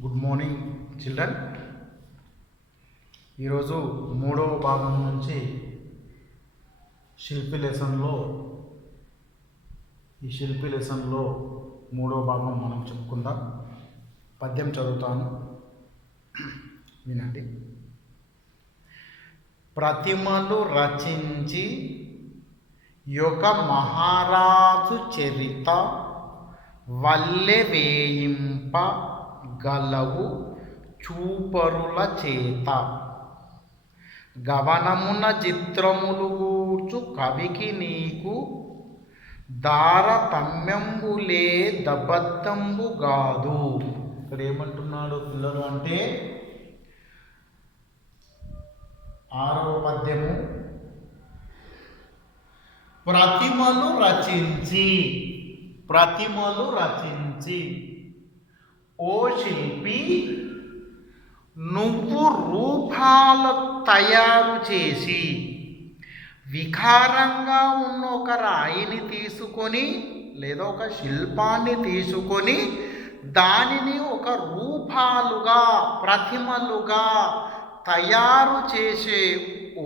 Good morning children. ఈరోజు మూడవ భాగం నుంచి శిల్పి లెసన్లో మూడవ భాగం మనం చెప్పుకుందాం. పద్యం చదువుతాను, వినండి. ప్రతిమలు రచించి యొక్క మహారాజు చరిత వల్లె వేయింప గలవు చూపరుల చేత. గవనమున చిత్రములు గూర్చు కవికి నీకు దారతమ్యంబులే దబద్ధంబు గాదు. ఇక్కడ ఏమంటున్నాడు పిల్లలు అంటే, 6వ పద్యము. ప్రతిమలు రచించి ఓ శిల్పి, నువ్వు రూపాలు తయారు చేసి వికారంగా ఉన్న ఒక రాయిని తీసుకొని లేదా ఒక శిల్పాన్ని తీసుకొని దానిని ఒక రూపాలుగా ప్రతిమలుగా తయారు చేసే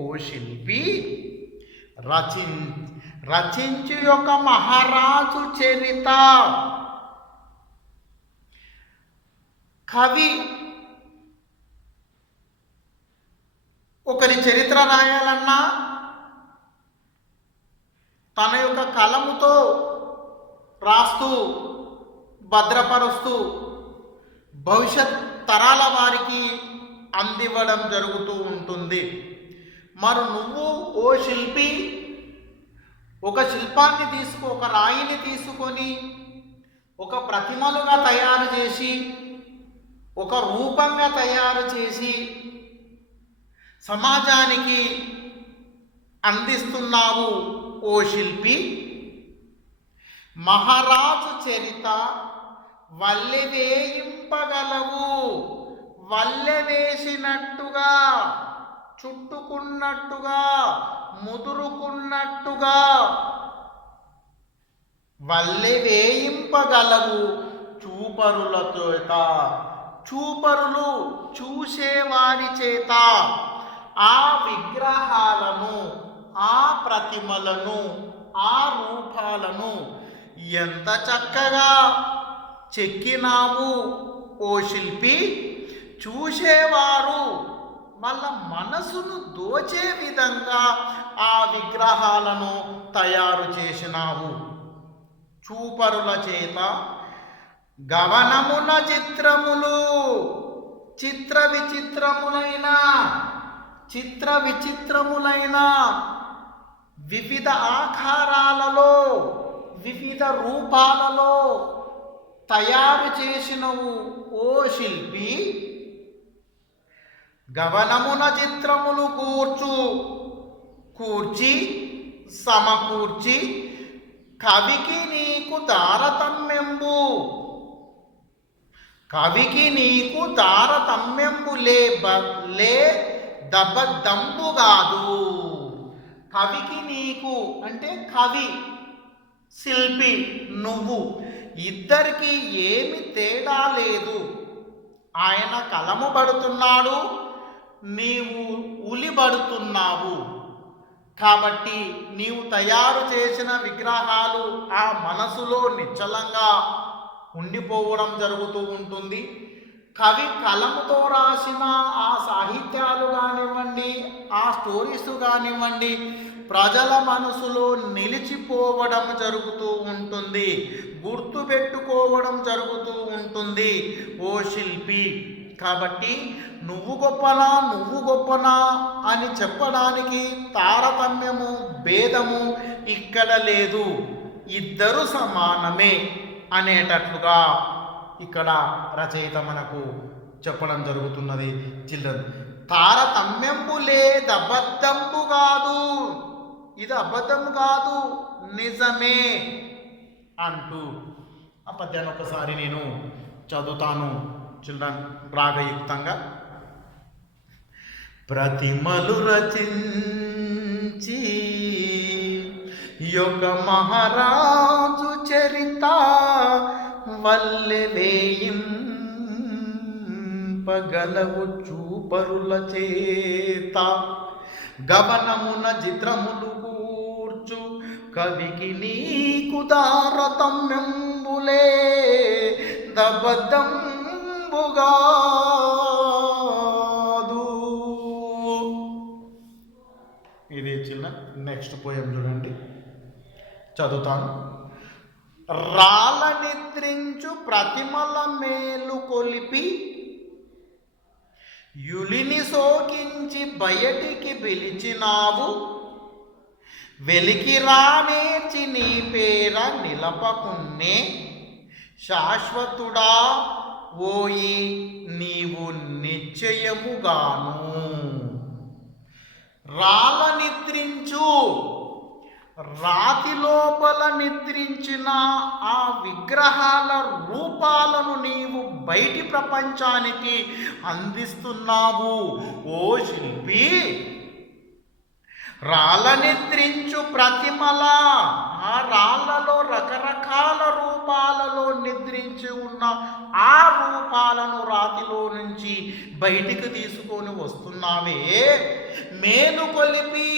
ఓ శిల్పి, రచించి ఒక మహారాజు చరిత. కవి ఒకరి చరిత్ర రాయాలన్నా తన యొక్క కలముతో రాస్తూ భద్రపరుస్తూ భవిష్యత్ తరాల వారికి అందివ్వడం జరుగుతూ ఉంటుంది. మరి నువ్వు ఓ శిల్పి ఒక శిల్పాన్ని ఒక రాయిని తీసుకొని ఒక ప్రతిమలుగా తయారు చేసి ఒక రూపంగా తయారు చేసి సమాజానికి అందిస్తున్నావు ఓ శిల్పి. మహారాజు చరిత వల్లె వేయింపగలవు, వల్లె వేసినట్టుగా, చుట్టుకున్నట్టుగా, ముదురుకున్నట్టుగా వల్లె వేయింపగలవు చూపరుల చేత. చూపరులు చూసేవారి చేత ఆ విగ్రహాలను, ఆ ప్రతిమలను, ఆ రూపాలను ఎంత చక్కగా చెక్కినావు ఓ శిల్పి. చూసేవారు వాళ్ళ మనసును దోచే విధంగా ఆ విగ్రహాలను తయారు చేసినావు చూపరుల చేత. గవనమున చిత్రములు, చిత్ర విచిత్రములైన వివిధ ఆకారాలలో, వివిధ రూపాలలో తయారు చేసినవు ఓ శిల్పి. గవనమున చిత్రములు కూర్చి సమకూర్చి కవికి నీకు తారతమ్యంబు లే దబద్ధంబు కాదు. కవికి నీకు అంటే కవి, శిల్పి, నువ్వు ఇద్దరికి ఏమి తేడా లేదు. ఆయన కలము పడుతున్నాడు, నీవు ఉలిబడుతున్నావు. కాబట్టి నీవు తయారు చేసిన విగ్రహాలు ఆ మనసులో నిశ్చలంగా ఉండిపోవడం జరుగుతూ ఉంటుంది. కవి కలముతో రాసిన ఆ సాహిత్యాలు కానివ్వండి, ఆ స్టోరీస్ కానివ్వండి, ప్రజల మనసులో నిలిచిపోవడం జరుగుతూ ఉంటుంది, గుర్తుపెట్టుకోవడం జరుగుతూ ఉంటుంది ఓ శిల్పి. కాబట్టి నువ్వు గొప్పనా అని చెప్పడానికి తారతమ్యము, భేదము ఇక్కడ లేదు. ఇద్దరు సమానమే అనేటట్లుగా ఇక్కడ రచయిత మనకు చెప్పడం జరుగుతున్నది చిల్డ్రన్. తారతమ్యంబు లేదు, అబద్ధంబు కాదు, ఇది అబద్ధం కాదు, నిజమే అంటూ ఆ పద్యాన్ని ఒకసారి నేను చదువుతాను చిల్డ్రన్ రాగయుక్తంగా. ప్రతిమలు రచించి యొక్క మహారాజు చరిత వల్లె వేయింప నింపగలవు చూపరుల చేత, గమనమున చిత్రములు కూర్చు కవికి నీకు దారతమ్యంబులే దబద్ధంబుగాదు. ఇది చిన్న నెక్స్ట్ పోయం చూడండి, చదువుతాను. రాళ్ళ నిద్రించు ప్రతిమల మేలు కొలిపి, యులిని సోకించి బయటికి పిలిచినావు, వెలికి రానేర్చి నీ పేర నిలపకున్నే శాశ్వతుడా ఓయి నీవు నిశ్చయముగాను. రాళ్ళ నిద్రించు, రాతి లోపల నిద్రించిన ఆ విగ్రహాల రూపాలను నీవు బయటి ప్రపంచానికి అందిస్తున్నావు ఓ శిల్పి. రాళ్ళ నిద్రించు ప్రతిమల, ఆ రాళ్ళలో రకరకాల రూపాలలో నిద్రించి ఉన్న ఆ రూపాలను రాతిలో నుంచి బయటికి తీసుకొని వస్తున్నావే, మేలు కొలిపి,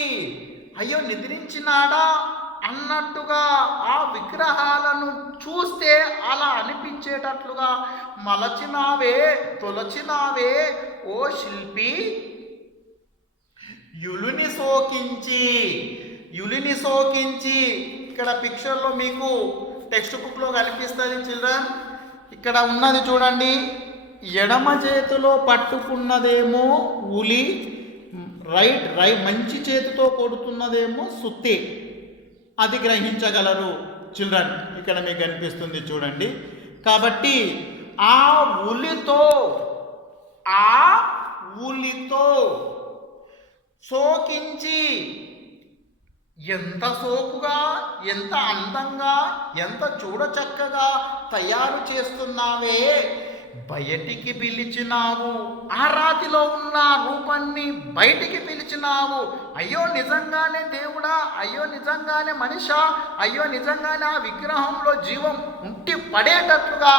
అయ్యో నిద్రించినాడా అన్నట్టుగా ఆ విగ్రహాలను చూస్తే అలా అనిపించేటట్లుగా మలచినావే, తొలచినావే ఓ శిల్పి. యులిని సోకించి ఇక్కడ పిక్చర్లో మీకు టెక్స్ట్ బుక్లో కనిపిస్తుంది చిల్డ్రన్. ఇక్కడ ఉన్నది చూడండి, ఎడమ చేతిలో పట్టుకున్నదేమో ఉలి, రైట్ మంచి చేతితో కొడుతున్నదేమో సుత్తి. అది గ్రహించగలరు చిల్డ్రన్, ఇక్కడ మీకు కనిపిస్తుంది చూడండి. కాబట్టి ఆ ఉలితో సోకించి ఎంత సోకుగా, ఎంత అందంగా, ఎంత చూడచక్కగా తయారు చేస్తున్నావే, బయటికి పిలిచినావు, ఆ రాతిలో ఉన్న రూపాన్ని బయటికి పిలిచినావు. అయ్యో నిజంగానే దేవుడా, అయ్యో నిజంగానే మనిషా, అయ్యో నిజంగానే ఆ విగ్రహంలో జీవం ఉంటి పడేటట్లుగా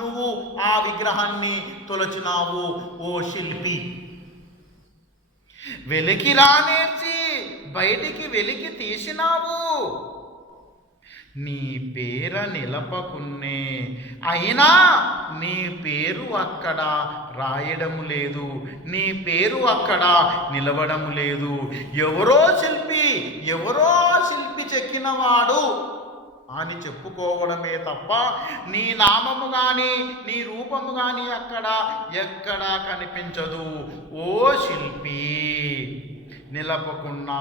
నువ్వు ఆ విగ్రహాన్ని తొలచినావు ఓ శిల్పి. వెలికి రానేర్చి బయటికి వెలికి తీసినావు, నీ పేర నిలపకున్నే, అయినా నీ పేరు అక్కడ రాయడము లేదు, నీ పేరు అక్కడ నిలవడము లేదు. ఎవరో శిల్పి చెక్కినవాడు అని చెప్పుకోవడమే తప్ప నీ నామము కానీ నీ రూపము కానీ అక్కడ ఎక్కడా కనిపించదు ఓ శిల్పి. నిలపకున్నా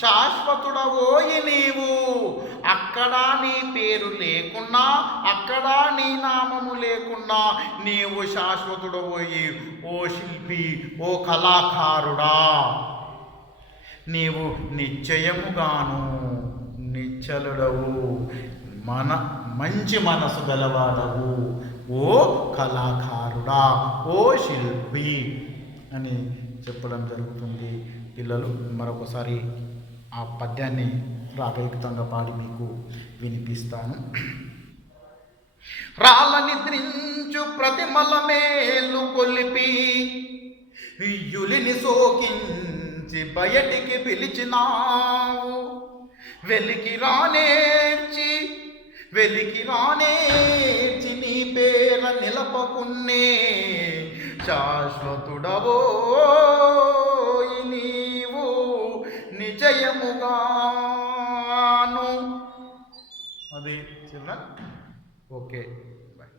శాశ్వతుడవోయి నీవు, అక్కడ నీ పేరు లేకున్నా, అక్కడ నీ నామము లేకున్నా నీవు శాశ్వతుడవోయి ఓ శిల్పి, ఓ కళాకారుడా, నీవు నిశ్చయముగాను నిశ్చలుడవు, మంచి మనసు గలవాడవు ఓ కళాకారుడా, ఓ శిల్పి అని చెప్పడం జరుగుతుంది. పిల్లలు మరొకసారి ఆ పద్యాన్ని రాగయుక్తంగా పాడి మీకు వినిపిస్తాను. రాళ్ళ నిద్రించు ప్రతిమల మేలు కొలిపి, యులిని సోకించి బయటికి పిలిచినావు, వెలికి రానేర్చి నీ పేర నిలపకున్నే శాశ్వతుడవోయి నీవు నిజయముగాను. అది చిన్న ఓకే బాయ్.